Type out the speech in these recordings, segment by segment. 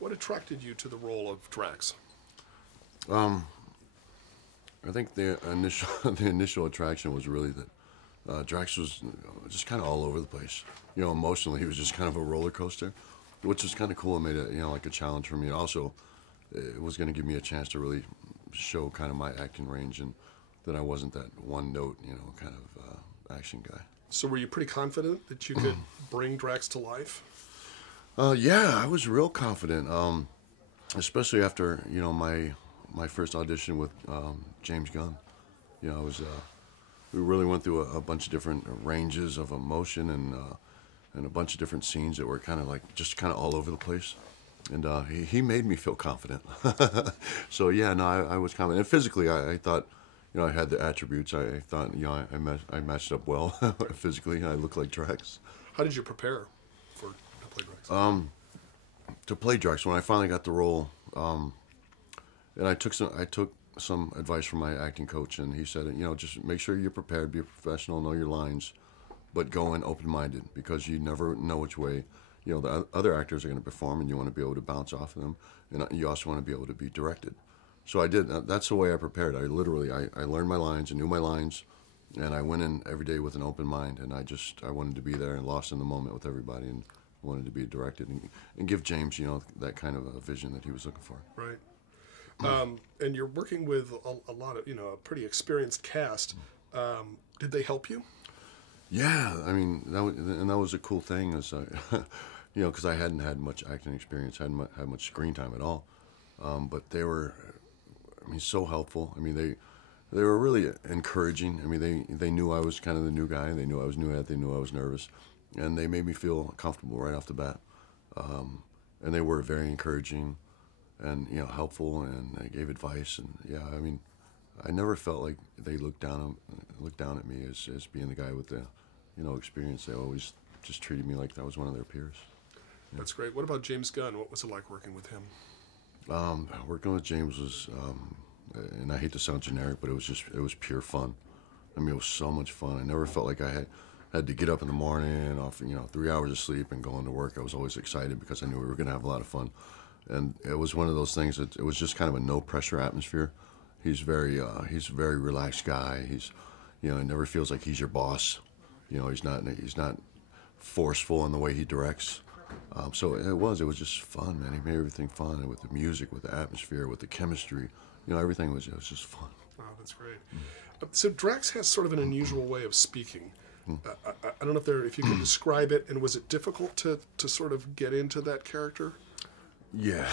What attracted you to the role of Drax? Um, I think the initial the initial attraction was really that Drax was just kind of all over the place. Emotionally, he was just kind of a roller coaster, which was kind of cool. It made it, like a challenge for me. Also, it was going to give me a chance to really show kind of my acting range and that I wasn't that one note, kind of action guy. So were you pretty confident that you could bring Drax to life? Yeah, I was real confident, especially after my first audition with James Gunn. I was we really went through a bunch of different ranges of emotion and a bunch of different scenes that were kind of like just kind of all over the place. And he made me feel confident. So yeah, no, I was confident. And physically, I thought, I had the attributes. I thought, I matched up well physically. I looked like Drax. How did you prepare to play Drax? To play Drax, when I finally got the role, and I took some advice from my acting coach, and he said, just make sure you're prepared, be a professional, know your lines, but go in open-minded because you never know which way the other actors are going to perform, and you want to be able to bounce off of them, and you also want to be able to be directed. So I did. That's the way I prepared. I learned my lines and knew my lines, and I went in every day with an open mind, and I wanted to be there and lost in the moment with everybody, and wanted to be directed and give James, that kind of a vision that he was looking for. Right. And you're working with a lot of, a pretty experienced cast. Did they help you? Yeah, I mean, that was a cool thing, is because I hadn't had much acting experience, hadn't had much screen time at all. But they were, so helpful. They were really encouraging. They knew I was kind of the new guy. They knew I was new at. They knew I was nervous, and they made me feel comfortable right off the bat. And they were very encouraging, and helpful, and they gave advice. And yeah, I never felt like they looked down at me as being the guy with the experience. They always just treated me like I was one of their peers. Yeah. That's great. What about James Gunn? What was it like working with him? Working with James was, and I hate to sound generic, but it was pure fun. It was so much fun. I never felt like I had to get up in the morning off 3 hours of sleep and go into work. I was always excited because I knew we were going to have a lot of fun. And it was one of those things that it was just kind of a no pressure atmosphere. He's a very relaxed guy. He's, it never feels like he's your boss. He's not forceful in the way he directs. So it was just fun, man. He made everything fun, with the music, with the atmosphere, with the chemistry. Everything was just fun. Wow, that's great. So Drax has sort of an unusual way of speaking. I don't know if you could describe it, and was it difficult to sort of get into that character? Yeah,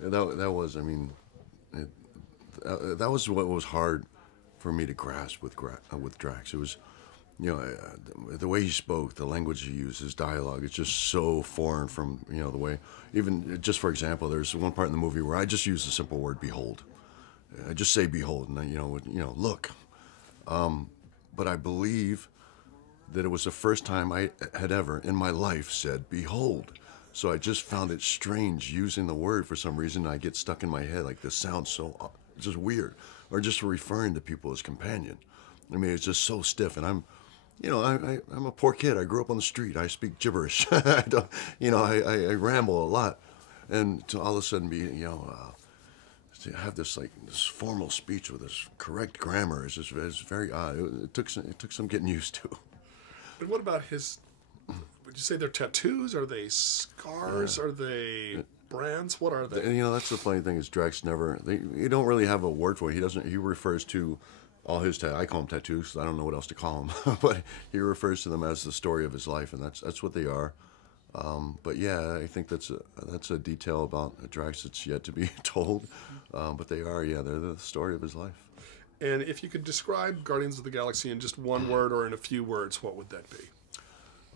that was. That was what was hard for me to grasp with Drax. It was, the way he spoke, the language he used, his dialogue. It's just so foreign from the way. Even just for example, there's one part in the movie where I just use the simple word "behold." I just say "behold," and look. But I believe that it was the first time I had ever in my life said "behold." So I just found it strange using the word for some reason. I get stuck in my head like this sounds so just weird, or just referring to people as companion. It's just so stiff, and I'm a poor kid. I grew up on the street. I speak gibberish. I ramble a lot, and to all of a sudden to have this formal speech with this correct grammar is very odd. It took some getting used to. And what about his? Would you say they're tattoos? Are they scars? Yeah. Are they brands? What are they? That's the funny thing is Drax you don't really have a word for it. He refers to all his I call them tattoos. I don't know what else to call them, but he refers to them as the story of his life, and that's what they are. But yeah, I think that's a detail about Drax that's yet to be told. But they are, they're the story of his life. And if you could describe Guardians of the Galaxy in just one word or in a few words, what would that be?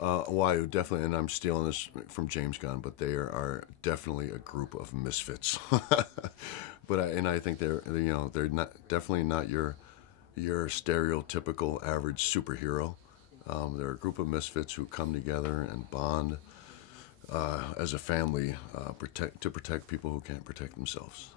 I would definitely, and I'm stealing this from James Gunn, but they are definitely a group of misfits. But I think they're definitely not your stereotypical average superhero. They're a group of misfits who come together and bond as a family, to protect people who can't protect themselves.